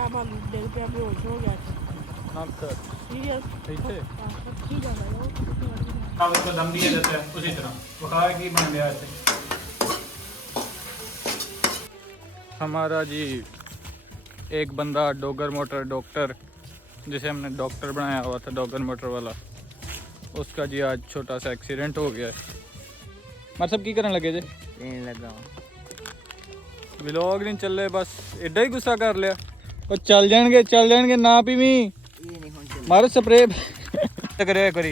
ਗਿਆ ਆਪਾਂ ਡਿੱਗ ਪਿਆ ਬੇਹੋਸ਼ ਹੋ ਗਿਆ सीरियस ठीक है ठीक है भाई अब उसको दम दिया जाता है उसी तरह बुखार की बन गया ऐसे। हमारा जी एक बंदा डॉगर मोटर डॉक्टर जिसे हमने डॉक्टर बनाया हुआ था डॉगर मोटर वाला, उसका जी आज छोटा सा एक्सीडेंट हो गया है। मतलब सब की करने लगे जे लगा व्लॉग नहीं चल रहे, बस एडा ही गुस्सा कर लिया और चल जाएंगे ना पीवी मारो स्प्रे करे करी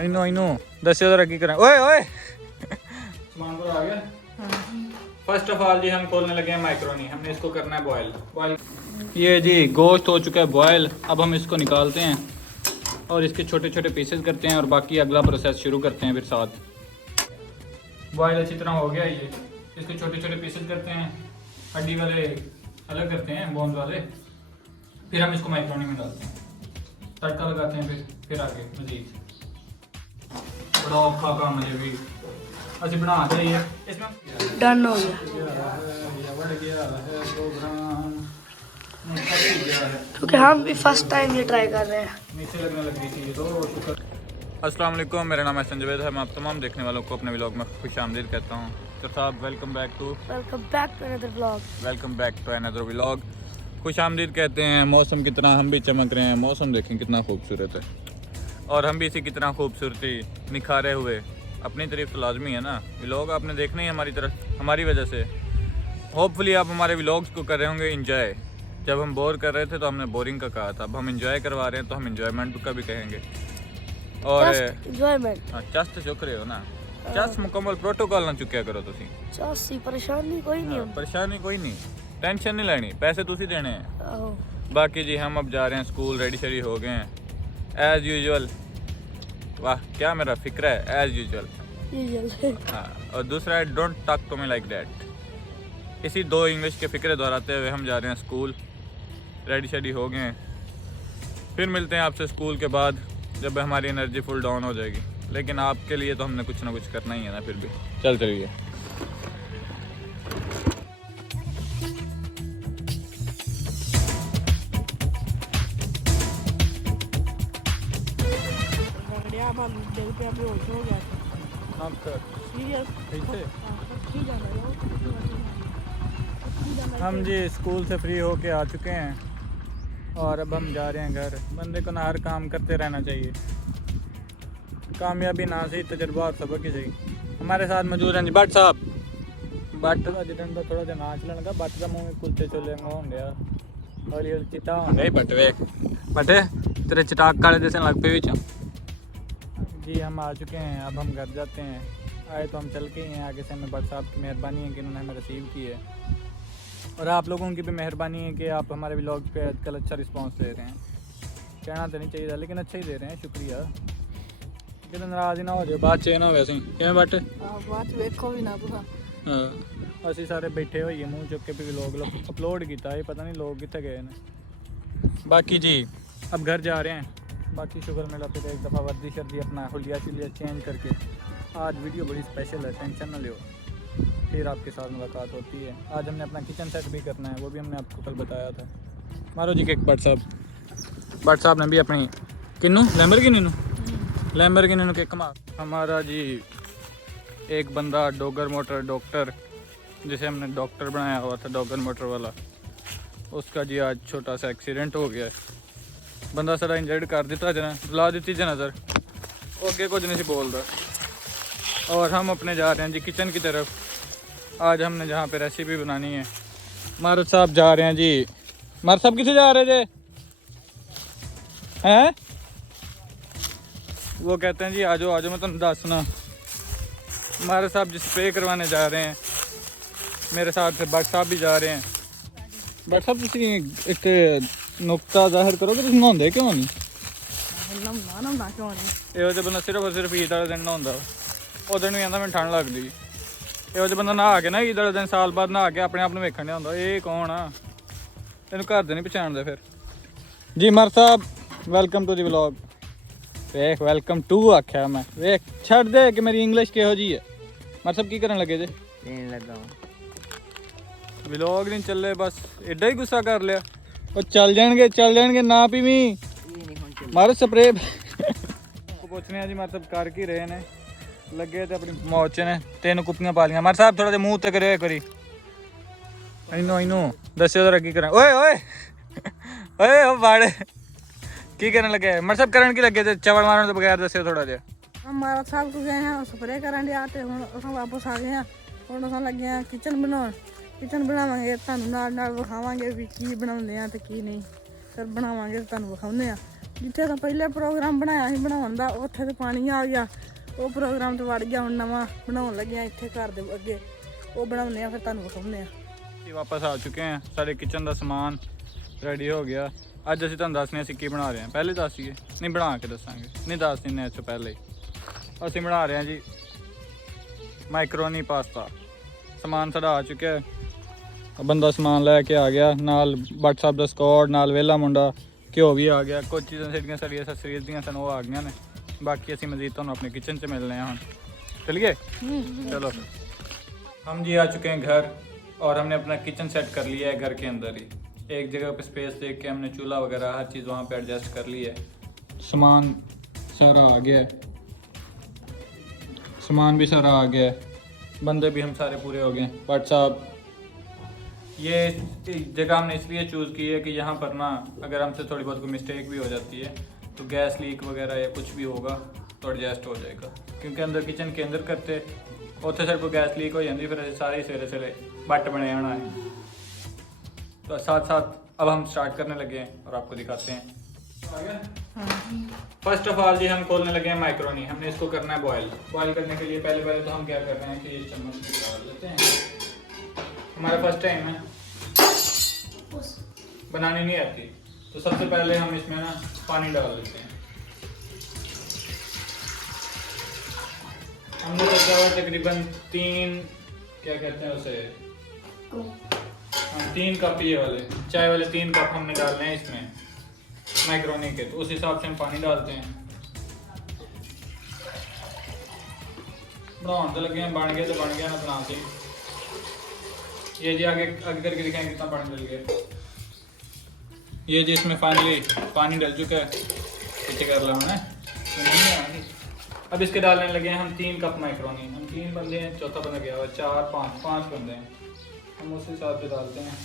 इनो दस्यो जरा की करें। ओए ओए सामान पूरा आ गया। फर्स्ट ऑफ ऑल जी हम खोलने लगे हैं माइक्रोनी, हमने इसको करना है बॉयल। ये जी गोश्त हो चुका है बॉयल, अब हम इसको निकालते हैं और इसके छोटे छोटे पीसेस करते हैं और बाकी अगला प्रोसेस शुरू करते हैं। फिर साथ बॉयल अच्छी तरह हो गया, ये इसके छोटे छोटे पीसेस करते हैं, हड्डी वाले अलग करते हैं, बोन वाले, फिर हम इसको माइक्रोनी में डालते हैं, तड़का लगाते हैं, फिर आगे मजीद बड़ा औखा काम है ये भी अच्छी बना चाहिए। इसमें डन हो गया क्योंकि हम भी फर्स्ट टाइम ये ट्राई कर रहे हैं। नीचे लगने लग गई थी ये तो शुक्र। अस्सलाम वालेकुम, मेरा नाम है संजय है, मैं आप तमाम देखने वालों को अपने व्लॉग में खुश आमदीद कहता हूँ। तो साहब welcome back to another vlog. खुश आमदीद कहते हैं। मौसम कितना हम भी चमक रहे हैं, मौसम देखें कितना खूबसूरत है और हम भी इसी कितना खूबसूरती निखारे हुए अपनी तरफ तो लाजमी है ना। व्लॉग आपने देखना ही हमारी तरफ, हमारी वजह से। होपफुली आप हमारे व्लॉग्स को कर रहे होंगे इंजॉय। जब हम बोर कर रहे थे तो हमने बोरिंग का कहा था, अब हम इंजॉय करवा रहे हैं तो हम इंजॉयमेंट का भी कहेंगे। और चस तो चुक रहे हो ना, चस मुकम्मल प्रोटोकॉल ना चुक्या करो तुसी। चस परेशानी कोई नहीं, परेशानी कोई नहीं, टेंशन नहीं लेनी, पैसे तुसी देने हैं। बाकी जी हम अब जा रहे हैं स्कूल, रेडी शेडी हो गए हैं एज यूजुअल। वाह क्या मेरा फिक्र है, एज यूजुअल। हाँ, और दूसरा है don't talk to me like that. इसी दो इंग्लिश के फिक्रे दोहराते हुए हम जा रहे हैं स्कूल, रेडी शेडी हो गए हैं। फिर मिलते हैं आपसे स्कूल के बाद जब हमारी एनर्जी फुल डाउन हो जाएगी, लेकिन आपके लिए तो हमने कुछ ना कुछ करना ही है ना। फिर भी चलिए ਆਪਾਂ ਡਿੱਗ ਪਿਆ ਬੇਹੋਸ਼ ਹੋ ਗਿਆ सीरियस ठीक है हम जी स्कूल से फ्री होके आ चुके हैं और अब हम जा रहे हैं घर। बंदे को ना हर काम करते रहना चाहिए, कामयाबी ना सही तजर्बा और सबक ही सही। हमारे साथ मौजूद हैं जी भट्ट साहब। भट्ट का जिदन का थोड़ा जिहा नाच लगा, भट्ट का मुँह में कुलचे चोले हों गया, हौली हौली चिटा हो गया। भट्ट वेख भट्टे तेरे चिटाक काले जैसे लग पे भी जी। हम आ चुके हैं, अब हम घर जाते हैं। आए तो हम चल के ही हैं, आगे से हमें भट्ट साहब की मेहरबानी है कि उन्होंने हमें रिसीव की है और आप लोगों की भी मेहरबानी है कि आप हमारे व्लॉग पे आजकल अच्छा रिस्पांस दे रहे हैं। कहना तो नहीं चाहिए था लेकिन अच्छा ही दे रहे हैं, शुक्रिया। कितना नाराज ही ना हो जाए बात चे ना हो वैसे किमें बट बात वेखो भी ना तुसा। हाँ असी सारे बैठे हुए मूँह चुक के भी व्लॉग अपलोड किया, ये पता नहीं लोग कितने गए हैं। बाकी जी अब घर जा रहे हैं, बाकी शुक्र मिला फिर एक दफ़ा वर्दी शर्दी अपना हुलिया शुलिया चेंज करके। आज वीडियो बड़ी स्पेशल है, टेंशन ना लो, फिर आपके साथ मुलाकात होती है। आज हमने अपना किचन सेट भी करना है, वो भी हमने आपको कल बताया था। मारो जी केक भट्ट साहब ने भी अपनी किन्नू लैम्बोर्गिनी केक मार। हमारा जी एक बंदा डॉगर मोटर डॉक्टर जिसे हमने डॉक्टर बनाया हुआ था डॉगर मोटर वाला, उसका जी आज छोटा सा एक्सीडेंट हो गया है। बंदा सारा इंजर्ड कर दिता जना, ला दी जना सर, वो अगे कुछ नहीं बोल रहा। और हम अपने जा रहे हैं जी किचन की तरफ। आज हमने जहाँ पे रेसिपी बनानी है, मारत साहब जा रहे हैं जी। मारत साहब किसे जा रहे थे हैं? वो कहते हैं जी आ जाओ मैं तुम दसना। मारत साहब जी स्प्रे करवाने जा रहे हैं, मेरे साथ से भट्ट साहब भी जा रहे हैं। भट्ट साहब तुसी एक नुकता जाहिर करो कि तुम नहाते क्यों नहीं? ਇਹੋ ਜਿਹਾ ਬੰਦਾ ਸਿਰਫ ਈਦ ਵਾਲੇ ਦਿਨ ਨਹਾਉਂਦਾ, ਉਹ ਦਿਨ ਵੀ ਆਂਦਾ ਮੈਨੂੰ ਠੰਡ ਲੱਗਦੀ। ਇਹੋ ਜਿਹਾ ਬੰਦਾ ਨਹਾ ਕੇ ਨਾ ਈਦ ਵਾਲੇ ਦਿਨ ਸਾਲ ਬਾਅਦ ਨਹਾ ਕੇ ਆਪਣੇ ਆਪ ਨੂੰ ਵੇਖਣ ਡਿਆ ਹੁੰਦਾ, ਇਹ ਕੌਣ ਆ? ਇਹਨੂੰ ਘਰ ਦੇ ਨਹੀਂ ਪਛਾਣਦੇ ਫਿਰ। ਜੀ ਮਰ ਸਾਹਿਬ ਵੈਲਕਮ ਟੂ ਦੀ ਵਲੌਗ। ਵੇਖ ਵੈਲਕਮ ਟੂ ਆਖਿਆ ਮੈਂ, ਵੇਖ ਛੱਡ ਦੇ ਕਿ ਮੇਰੀ ਇੰਗਲਿਸ਼ ਕਿਹੋ ਜੀ ਹੈ। ਮਰ ਸਾਹਿਬ ਕੀ ਕਰਨ ਲੱਗੇ ਜੇ? लगा ਵਲੌਗ ਨਹੀਂ ਚੱਲੇ ਬਸ ਐਡਾ ਹੀ ਗੁੱਸਾ ਕਰ ਲਿਆ ਉਹ ਚੱਲ ਜਾਣਗੇ ਨਾ ਪੀਵੀਂ ਮਾਰ ਸਪਰੇ ਕੋ ਪੁੱਛਨੇ ਆ ਜੀ ਮਤਲਬ ਕਰ ਕੀ ਰਹੇ ਨੇ ਲੱਗੇ ਤੇ ਆਪਣੀ ਮੌਜ ਨੇ 3 ਕੁੱਪੀਆਂ ਪਾ ਲੀਆਂ ਮਾਰ ਸਾਹਿਬ ਥੋੜਾ ਜਿਹਾ ਮੂੰਹ ਤੇ ਕਰਿਓ ਕਰੀ ਇਹਨੂੰ ਦੱਸਿਓ ਜ਼ਰਾ ਕੀ ਕਰਾਂ ਓਏ ਓਏ ਓਏ ਉਹ ਬਾੜ ਕੀ ਕਰਨ ਲੱਗੇ ਮਾਰ ਸਾਹਿਬ ਕਰਨ ਕੀ ਲੱਗੇ ਤੇ ਚਵਲ ਮਾਰਨ ਤੋਂ ਬਗੈਰ ਦੱਸਿਓ ਥੋੜਾ ਜਿਹਾ ਹਮਾਰਾ ਸਾਹਿਬ ਕੋ ਗਏ ਹਾਂ ਸਪਰੇ ਕਰਨ ਦੇ ਤੇ ਹੁਣ ਅਸੀਂ ਵਾਪਸ ਆ ਗਏ ਹਾਂ ਹੁਣ ਅਸੀਂ ਲੱਗੇ ਹਾਂ ਕਿਚਨ ਬਣਾਉਣ ਕਿਚਨ ਬਣਾਵਾਂਗੇ ਤੁਹਾਨੂੰ ਨਾਲ ਵਿਖਾਵਾਂਗੇ ਵੀ ਕੀ ਬਣਾਉਂਦੇ ਆ ਤੇ ਕੀ ਨਹੀਂ ਫਿਰ ਬਣਾਵਾਂਗੇ ਤੁਹਾਨੂੰ ਵਿਖਾਉਂਦੇ ਆ ਜਿੱਥੇ ਤਾਂ ਪਹਿਲੇ ਪ੍ਰੋਗਰਾਮ ਬਣਾਇਆ ਸੀ ਬਣਾਉਣ ਦਾ ਉੱਥੇ ਤੇ ਪਾਣੀ ਆ ਗਿਆ ਉਹ ਪ੍ਰੋਗਰਾਮ ਤੇ ਵੜ ਗਿਆ ਹੁਣ ਨਵਾਂ ਬਣਾਉਣ ਲੱਗਿਆ ਇੱਥੇ ਘਰ ਦੇ ਅੱਗੇ ਉਹ ਬਣਾਉਂਦੇ ਆ ਫਿਰ ਤੁਹਾਨੂੰ ਵਿਖਾਉਂਦੇ ਆ ਅਸੀਂ ਵਾਪਸ ਆ ਚੁੱਕੇ ਹਾਂ ਸਾਡੇ ਕਿਚਨ ਦਾ ਸਮਾਨ ਰੈਡੀ ਹੋ ਗਿਆ ਅੱਜ ਅਸੀਂ ਤੁਹਾਨੂੰ ਦੱਸਦੇ ਹਾਂ ਅਸੀਂ ਕੀ ਬਣਾ ਰਹੇ ਹਾਂ ਪਹਿਲੇ ਦੱਸੀਏ ਨਹੀਂ ਬਣਾ ਕੇ ਦੱਸਾਂਗੇ ਨਹੀਂ ਦੱਸ ਦਿੰਦੇ ਇਸ ਤੋਂ ਪਹਿਲੇ ਅਸੀਂ ਬਣਾ ਰਹੇ ਹਾਂ ਜੀ ਮਾਈਕਰੋਨੀ ਪਾਸਤਾ ਸਮਾਨ ਸਾਡਾ ਆ ਚੁੱਕਿਆ ਬੰਦਾ ਸਮਾਨ ਲੈ ਕੇ ਆ ਗਿਆ ਨਾਲ WhatsApp ਦਾ ਸਕੋਡ ਨਾਲ ਵੇਲਾ ਮੁੰਡਾ ਘਿਓ ਵੀ ਆ ਗਿਆ ਕੁਝ ਚੀਜ਼ਾਂ ਸਾਡੀਆਂ ਸਰੀਰ ਦੀਆਂ ਸਨ ਉਹ ਆ ਗਈਆਂ ਨੇ बाकी ਅਸੀਂ मज़ीद ਤੁਹਾਨੂੰ अपने किचन से मिल रहे हैं चलिए चलो हम जी आ चुके हैं घर और हमने अपना किचन सेट कर लिया है घर के अंदर ही एक जगह पे स्पेस देख के हमने चूल्हा वगैरह हर चीज़ वहाँ पे एडजस्ट कर ली है सामान सारा आ गया है सामान भी सारा आ गया है बंदे भी हम सारे पूरे हो गए हैं बट साहब ये जगह हमने इसलिए चूज़ की है कि यहाँ पर ना अगर हमसे थोड़ी बहुत कोई मिस्टेक भी हो जाती है तो गैस लीक वगैरह या कुछ भी होगा तो एडजस्ट हो जाएगा क्योंकि अंदर किचन के अंदर करते उत्थे सिर्फ गैस लीक हो जाती फिर सारे सवेरे बट बने आना है तो साथ साथ अब हम स्टार्ट करने लगे हैं और आपको दिखाते हैं फर्स्ट ऑफ ऑल जी हम खोलने लगे हैं माइक्रोनी हमने इसको करना है बॉयल करने के लिए पहले तो हम क्या कर रहे हैं कि ये चम्मच डाल लेते हैं हमारा फर्स्ट टाइम है बनानी नहीं आती तो सबसे पहले हम इसमें ना पानी डाल लेते हैं हमने रखा हुआ तकरीबन 3 क्या कहते हैं उसे 3 कप ये वाले चाय वाले 3 कप हमने डालने हैं इसमें माइक्रोनी के तो उस हिसाब से हम पानी डालते हैं बनाने तो लगे हैं बन गए तो बन गया ना बनाते ये जी आगे करके दिखाएंगे कितना पानी डल गया ये जी इसमें फाइनली पानी डल चुका है पीछे कर ला है अब इसके डालने लगे हैं हम 3 कप माइक्रोनी हम 3 बंदे हैं चौथा बंदा गया हुआ 4 5 बंदे हैं हम उस हिसाब से डालते हैं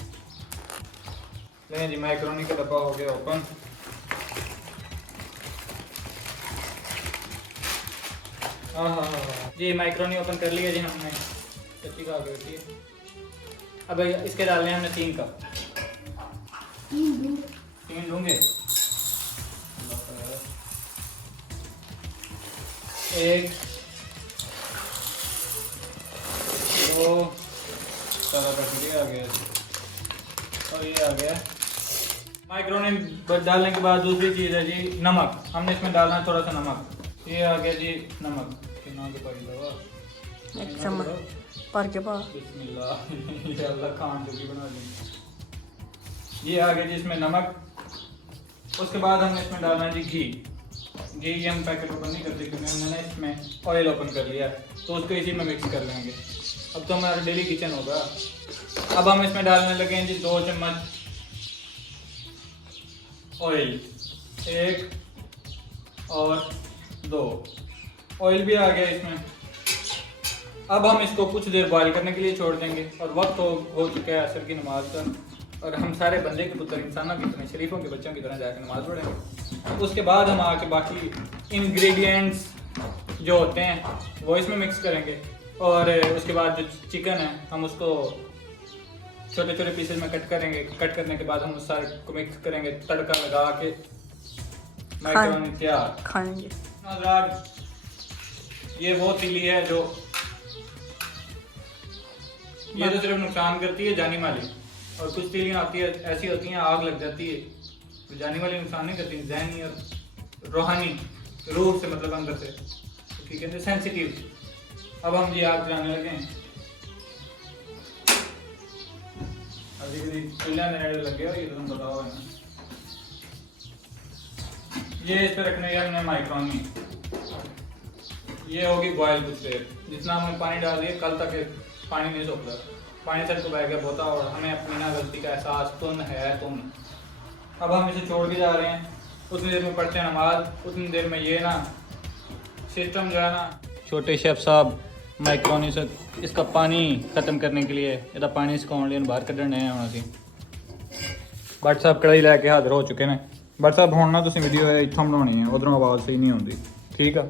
लेकिन जी माइक्रोनी का डब्बा हो गया ओपन हाँ जी माइक्रोनी ओपन कर लिया जी हमने कच्ची खा के होती है अब इसके डालने हैं हमने 3 कप 3 लूँगे 1 2 सारा पैकेट आ गया और ये आ गया माइक्रोनी डालने के बाद दूसरी चीज़ है जी नमक हमने इसमें डालना है थोड़ा सा नमक ये आ गया जी नमक कितना के पाई दवा एक चम्मच पर के पा बिस्मिल्लाह ये अल्लाह खान जो भी बना दी ये आ गया जी इसमें नमक उसके बाद हमने इसमें डालना है जी घी ये हम पैकेट ओपन नहीं करते क्योंकि हमने इसमें ऑयल ओपन कर लिया तो उसको इसी में मिक्स कर लेंगे अब तो हमारा डेली किचन होगा अब हम इसमें डालने लगे हैं जी 2 चम्मच ऑयल 1 और 2 ऑयल भी आ गया इसमें अब हम इसको कुछ देर बॉयल करने के लिए छोड़ देंगे और वक्त हो चुका है असर की नमाज का और हम सारे बंदे के पुत्र इंसानों की तरह शरीफों के बच्चों की तरह जाकर नमाज पढ़ेंगे उसके बाद हम आके बाकी इंग्रेडिएंट्स जो होते हैं वो इसमें मिक्स करेंगे और उसके बाद जो चिकन है हम उसको छोटे छोटे पीसेस में कट करेंगे कट करने के बाद हम उस सारे को मिक्स करेंगे तड़का लगा के माइक्रोनी तैयार खाएंगे ये वो तीली है जो ये तो सिर्फ नुकसान करती है जानी माली और कुछ तीलियाँ आती है ऐसी होती हैं आग लग जाती है तो जानी वाली नुकसान नहीं करती जहनी और रूहानी रूह से मतलब अंदर से ठीक है सेंसिटिव अब हम जी आग जलाने लगे हैं अभी कभी चूल्हा में लग गया ये तो तुम बताओ है ना ये इस पर रखने गया हमने माइक्रोनी ये होगी बॉयल कुछ देर जितना हमने पानी डाल दिया कल तक पानी नहीं सोख रहा पानी सर को बह गया बोता और हमें अपनी ना गलती का एहसास तुम है तुम। अब हम इसे छोड़ के जा रहे हैं, उतनी देर में पढ़ते हैं नमाज, उतनी देर में ये ना सिस्टम जो है ना छोटे शेफ साहब माइक्रोनी से इसका पानी ख़त्म करने के लिए ਇਹਦਾ पानी सुकाने लिए बाहर ਕੱਢਣੇ ਆ ਹੁਣ ਅਸੀਂ। भट्ट साहब कढ़ाई लैके हाजिर हो चुके हैं। भट्ट साहब ਹੁਣ ਨਾ ਤੁਸੀਂ ਵੀਡੀਓ ਇੱਥੋਂ ਬਣਾਉਣੀ ਹੈ, ਉਧਰੋਂ ਆਵਾਜ਼ ਸਹੀ ਨਹੀਂ ਆਉਂਦੀ, ਠੀਕ ਆ।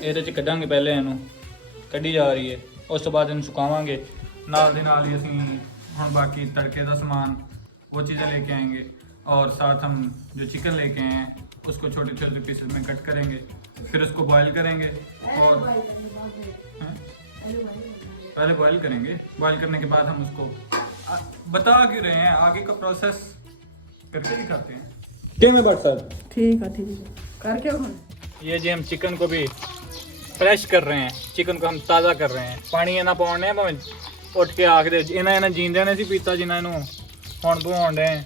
ਇਹਦੇ ਚ ਕੱਢਾਂਗੇ ਪਹਿਲੇ ਇਹਨੂੰ, ਕੱਢੀ ਜਾ ਰਹੀ ਹੈ, ਉਸ ਤੋਂ ਬਾਅਦ ਇਹਨੂੰ ਸੁਕਾਵਾਂਗੇ। ਨਾਲ ਦੇ ਨਾਲ ਹੀ ਅਸੀਂ ਹੁਣ ਬਾਕੀ ਤੜਕੇ ਦਾ ਸਮਾਨ वो चीज़ें लेके आएंगे और साथ हम जो चिकन लेके आए हैं उसको छोटे छोटे पीसेस में कट करेंगे, फिर उसको बॉईल करेंगे और पहले बॉईल करेंगे। बॉईल करने के बाद हम उसको बता क्यों रहे हैं, आगे का प्रोसेस करके दिखाते हैं। क्यों में बट सर ठीक है करके ये जी हम चिकन को भी फ्रेश कर रहे हैं, चिकन को हम ताज़ा कर रहे हैं। पानी ना पाने भावें उठ के आख दे इन्हें जींदे ने सी पीता जिन्होंने ਹੁਣ ਬਣਾਉਣ रहे हैं।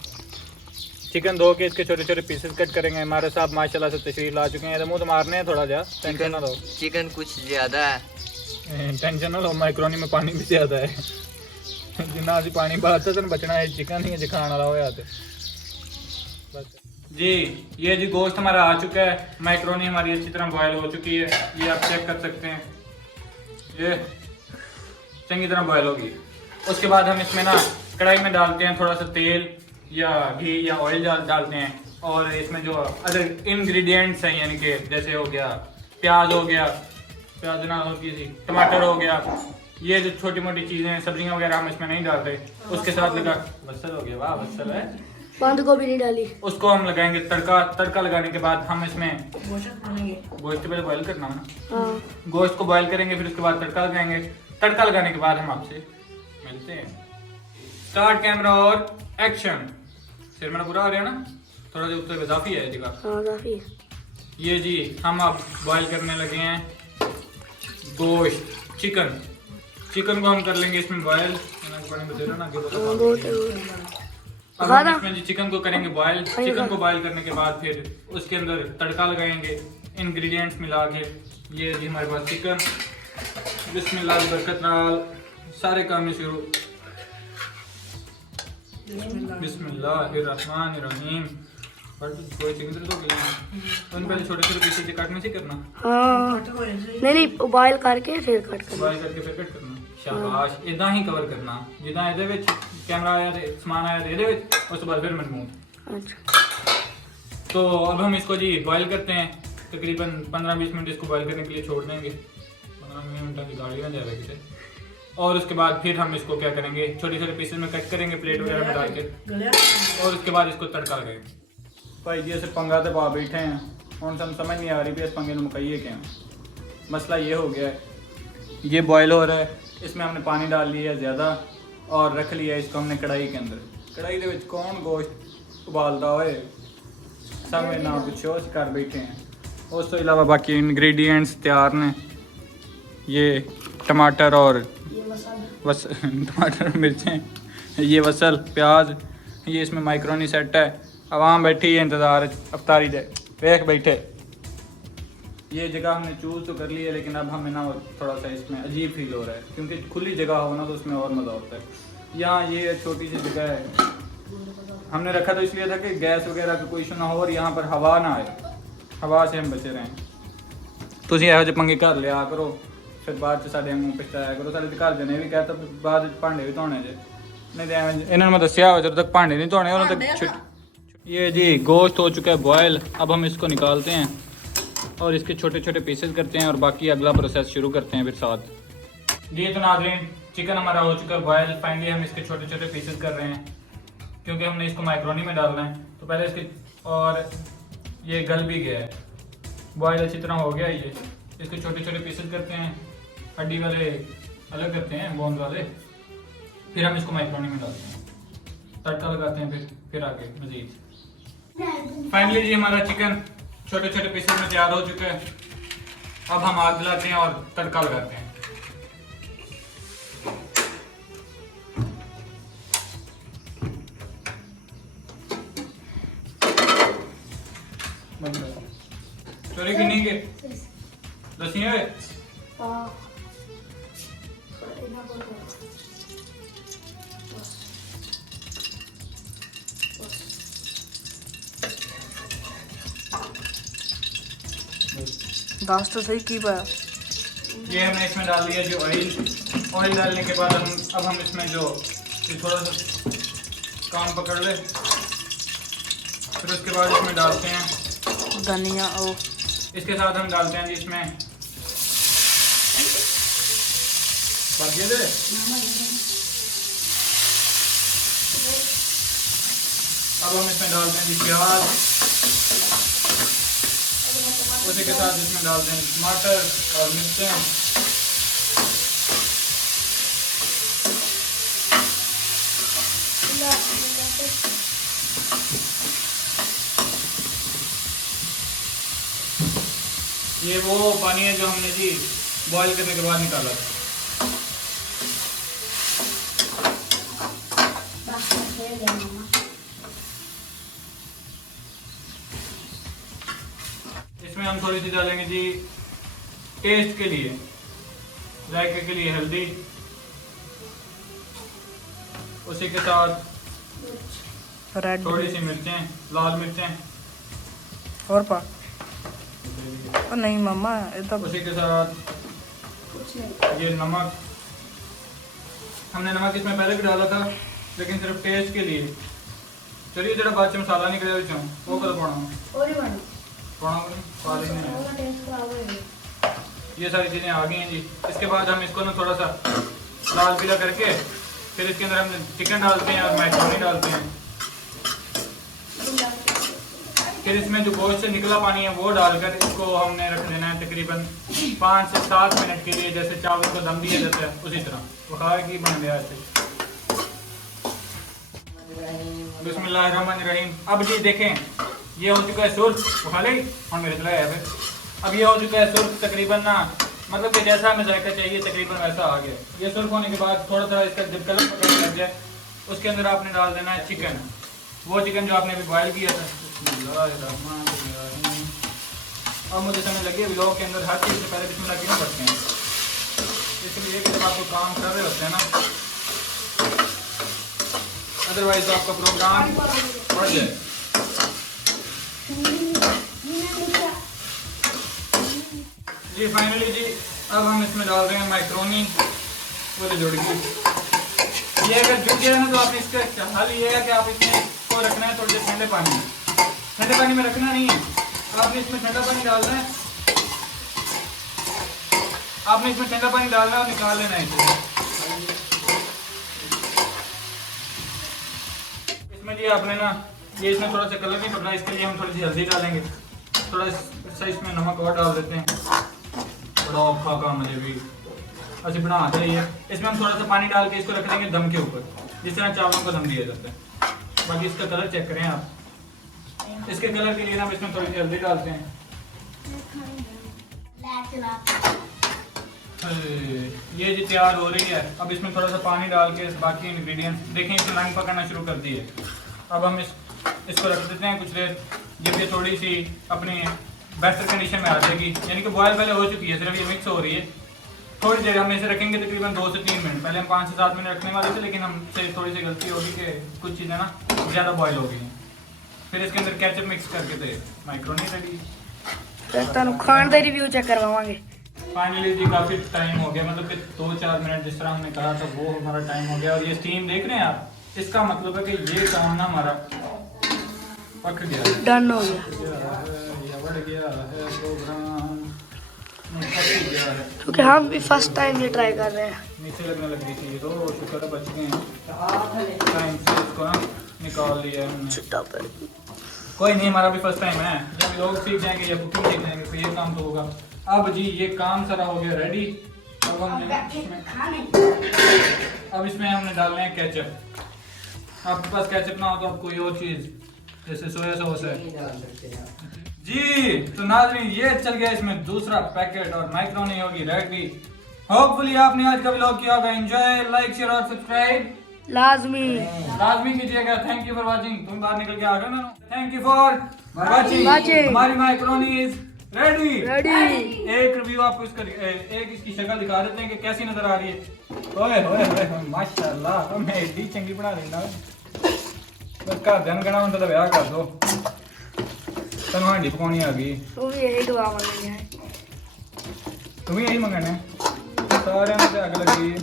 चिकन धो के इसके छोटे छोटे पीसेस कट करेंगे। हमारे साहब माशाल्लाह से तशरीफ ला चुके हैं, मुँह तो मारने हैं थोड़ा जा, टेंशन ना लो। चिकन कुछ ज़्यादा है, टेंशन ना लो, माइक्रोनी में पानी भी ज़्यादा है। जिन्ना अभी पानी बात है बचना है चिकन ही खाने वाला हो जाते जी। ये जी गोश्त हमारा आ चुका है, माइक्रोनी हमारी अच्छी तरह बॉयल हो चुकी है, ये आप चेक कर सकते हैं, ये चंगी तरह बॉयल होगी। उसके बाद हम इसमें ना कढ़ाई में डालते हैं थोड़ा सा तेल या घी या ऑयल डालते हैं, और इसमें जो अदर इंग्रेडिएंट्स हैं यानी कि जैसे हो गया प्याज हो गया, प्याज ना हो गई, टमाटर हो गया, ये जो छोटी मोटी चीज़ें सब्जियां वगैरह हम इसमें नहीं डालते। उसके साथ लगा बसल हो गया, वाह बसल है, बंद गोभी नहीं डाली, उसको हम लगाएंगे तड़का। तड़का लगाने के बाद हम इसमें गोश्त पहले बॉयल करना है ना, हाँ गोश्त को बॉयल करेंगे, फिर उसके बाद तड़का लगाएंगे। तड़का लगाने के बाद हम आपसे मिलते हैं। स्टार्ट कैमरा और एक्शन। सिर मेरा पूरा आ रहा है ना, थोड़ा जो उत्तर इजाफी है जगह। हाँ काफी है। ये जी हम अब बॉईल करने लगे हैं गोश्त, चिकन। चिकन को हम कर लेंगे इसमें बॉयल। अब हम इसमें जी चिकन को करेंगे बॉयल। चिकन को बॉयल करने के बाद फिर उसके अंदर तड़का लगाएंगे इंग्रेडिएंट्स मिला के। ये जी हमारे पास चिकन, बिस्मिल्लाह बरकत नाल सारे काम शुरू। बिस्मिल्लाहिर्रहमानिर्रहीम। पहले छोटे छोटे पीसेस काटने से करना, हाँ नहीं बॉयल करके फिर कट करना, बॉयल करके फिर कट करना। शाबाश, इदा ही कवर करना जिदा ਇਹਦੇ ਵਿੱਚ कैमरा आया थे, समान आया था ਇਹਦੇ ਵਿੱਚ, ਉਸ ਤੋਂ ਬਾਅਦ फिर मनमूद। अच्छा तो अब हम इसको जी बॉयल करते हैं, तकरीबन 15-20 मिनट इसको बॉयल करने के लिए छोड़ देंगे। 15 मिनट की गाड़ी ना जाए किसे। और उसके बाद फिर हम इसको क्या करेंगे, छोटे छोटे पीसेस में कट करेंगे प्लेट वगैरह में डाल के, और उसके बाद इसको तड़का लगाएंगे। भाई जी ऐसे पंगा तो पा बैठे हैं, हम समझ नहीं आ रही भी इस पंगे में मुकैये क्या। मसला ये हो गया है, ये बॉयल हो रहा है, इसमें हमने पानी डाल लिया है ज़्यादा और रख लिया है इसको हमने कढ़ाई के अंदर। कढ़ाई के कौन गोश्त उबालता होए, सब में ना कुछ हो कर बैठे हैं। उस तो इलावा बाकी इंग्रेडिएंट्स तैयार ने, ये टमाटर और टमाटर मिर्चें, ये वसल प्याज, ये इसमें माइक्रोनी सेट है। आवाम बैठी है इंतज़ार अफ्तारी दे, देख बैठे। ये जगह हमने चूज़ तो कर ली है, लेकिन अब हमें ना थोड़ा सा इसमें अजीब फील हो रहा है, क्योंकि खुली जगह हो ना तो उसमें और मज़ा होता है। यहाँ ये छोटी सी जगह है, हमने रखा तो इसलिए था कि गैस वगैरह का कोई इशू ना हो और यहाँ पर हवा ना आए, हवा से हम बचे रहें। तुम ਇਹੋ ਜਿਹੇ पंगे घर लिया करो, फिर बाद साढ़े मूँह पछताया करो। साढ़े घर जने भी कहता बाद भांडे भी धोने जे, नहीं तो एवं इन्होंने मैं दसिया हो जब तक भांडे नहीं धोने उन्होंने तक। ये जी गोश्त हो चुका है बॉयल, अब हम इसको निकालते हैं और इसके छोटे छोटे पीसेस करते हैं और बाकी अगला प्रोसेस शुरू करते हैं फिर साथ। जी तो नाज़रीन चिकन हमारा हो चुका है बॉयल। फाइनली हम इसके छोटे छोटे पीसेस कर रहे हैं, क्योंकि हमने इसको माइक्रोनी में डालना है। तो पहले इसके, और ये गल भी गया है, बॉयल अच्छी तरह हो गया। ये इसके छोटे छोटे पीसेस करते हैं, हड्डी वाले अलग करते हैं, बोन वाले, फिर हम इसको माइक्रोनी में डालते हैं, तड़का लगाते हैं, फिर आगे मज़ीद। फाइनली जी हमारा चिकन छोटे छोटे पीसेस में तैयार हो चुका है। अब हम आग जलाते हैं और तड़का लगाते हैं। चोरी किन्नी के दसिए दास तो सही की पाया। ये हमने इसमें डाल दिया जो ऑयल डालने के बाद अब हम इसमें जो ये थोड़ा सा काम पकड़ ले, फिर उसके बाद इसमें डालते हैं धनिया। ओ इसके साथ हम डालते हैं जी इसमें बाकी दे अब हम इसमें डालते हैं जी प्याज, उसी के साथ इसमें डालते हैं टमाटर और मिर्चें। ये वो पानी है जो हमने जी बॉईल करने के बाद निकाला था। इसमें हम थोड़ी सी डालेंगे जी टेस्ट के लिए, जायके के लिए हल्दी, उसी के साथ रेड थोड़ी सी मिर्चें, लाल मिर्चें और पा और नहीं मामा ये तो उसी के साथ ये नमक। हमने नमक इसमें पहले भी डाला था लेकिन सिर्फ टेस्ट के लिए। चलिए जरा बाद में मसाला निकले वो कर ये सारी चीज़ें आ गई हैं जी। इसके बाद हम इसको ना थोड़ा सा लाल पीला करके फिर इसके अंदर हम चिकन डालते हैं और मैक्रोनी डालते हैं। फिर इसमें जो गोश्त से निकला पानी है वो डालकर इसको हमने रख देना है तकरीबन 5 से 7 मिनट के लिए, जैसे चावल को दम दिया जाता है उसी तरह। बुखार की बन गया ऐसे। बिस्मिल्लाहिर्रहमानिर्रहीम। अब जी देखें ये हो चुका है सुर्ख, बुखा ले और मेरे चला है फिर। अब ये हो चुका है सुर्ख तकरीबन ना, मतलब कि जैसा हमें जायका चाहिए तकरीबन वैसा आ गया। ये सुर्ख होने के बाद थोड़ा सा इसका जब कलर पकड़ने लग जाए उसके अंदर आपने डाल देना है चिकन, वो चिकन जो आपने अभी बॉयल किया था। अब मुझे समझ लगी व्लॉग के अंदर हर चीज़ से पहले बिस्मिल्लाह क्यों पढ़ते हैं, इसलिए कि जब आपको काम कर रहे होते हैं ना, अदरवाइज तो आपका प्रोग्राम बढ़ जाए। जी फाइनली जी अब हम इसमें डाल रहे हैं मैक्रोनी, वो तो जुड़ गई। ये अगर जुड़ गया ना तो आपने इसका हल ये है कि आप इसमें को रखना है थोड़े ठंडे पानी में। ठंडे पानी में रखना नहीं है, आपने इसमें ठंडा पानी डालना है, आपने इसमें ठंडा पानी डालना है और निकाल लेना है इसे। इसमें जी आपने ना ये इसमें थोड़ा सा कलर नहीं पकड़ा, इसके लिए हम थोड़ी सी हल्दी डालेंगे, थोड़ा सा इसमें नमक और डाल देते हैं। बड़ा औखा काम मुझे भी ऐसे बना चाहिए। इसमें हम थोड़ा सा पानी डाल के इसको रख देंगे दम के ऊपर, जिस तरह चावलों को दम दिया जाता है। बाकी इसका कलर चेक करें आप। इसके कलर के लिए ना हम इसमें थोड़ी सी हल्दी डालते हैं। ये जी तैयार हो रही है। अब इसमें थोड़ा सा पानी डाल के बाकी इंग्रेडिएंट्स देखें इसमें रंग पकड़ना शुरू कर दी है। अब हम इसको रख देते हैं कुछ देर, जब ये थोड़ी सी अपनी बेहतर कंडीशन में आ जाएगी, यानी कि बॉयल पहले हो चुकी है, सिर्फ ये मिक्स हो रही है। थोड़ी देर हम इसे रखेंगे तकरीबन 2 से 3 मिनट। पहले हम 5 से 7 मिनट रखने वाले थे, लेकिन हमसे थोड़ी सी गलती होगी कि कुछ चीज़ें ना ज़्यादा बॉयल हो गई हैं। फिर इसके अंदर केचप मिक्स करके दे मैक्रोनी रेडी। तुम खान का रिव्यू चेक करवाएंगे। फाइनली जी काफ़ी टाइम हो गया, मतलब कि 2-4 मिनट जिस तरह हमने कहा था वो हमारा टाइम हो गया। और ये स्टीम देख रहे हैं आप, इसका मतलब है कि ये काम ना हमारा पक गया, डन हो गया। बढ़ गया है प्रोग्राम, गया है। क्योंकि हम भी फर्स्ट टाइम ये ट्राई कर रहे हैं। नीचे लगने लग गई थी तो शुक्र है बच गए हैं टाइम से, इसको ना निकाल लिया हमने। कोई नहीं, हमारा भी फर्स्ट टाइम है। जब लोग सीख जाएंगे या कुकिंग सीख जाएंगे तो ये काम तो होगा। अब जी ये काम सारा हो गया रेडी। अब इसमें हमने डालना है केचप। आपके पास केचप ना हो तो आप कोई और चीज़ जैसे सोया सॉस है जी। तो नाज़रीन ये चल गया इसमें दूसरा पैकेट और मैक्रोनी होगी रेडी। होपफुली आपने आज का व्लॉग किया होगा एंजॉय, लाइक शेयर और सब्सक्राइब लाजमी कीजिएगा। Thank you for watching. तुम बाहर निकल के आ गए ना। Thank you for watching. हमारी मैक्रोनी इज रेडी। एक रिव्यू आपको इसका एक इसकी शक्ल दिखा देते हैं कि कैसी नजर आ रही है। ओए होए होए माशाल्लाह, मैं एडी चंगी बना लेना। बस का धन गणा होता तो ब्याह कर दो। तन हांडी पकानी आ गई। वो भी यही दुआ मांगनी है। तू भी यही मंगाना है सारे में तो अग लगी है।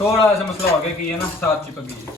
थोड़ा सा मसला हो गया कि है ना साथ चिपक गई है।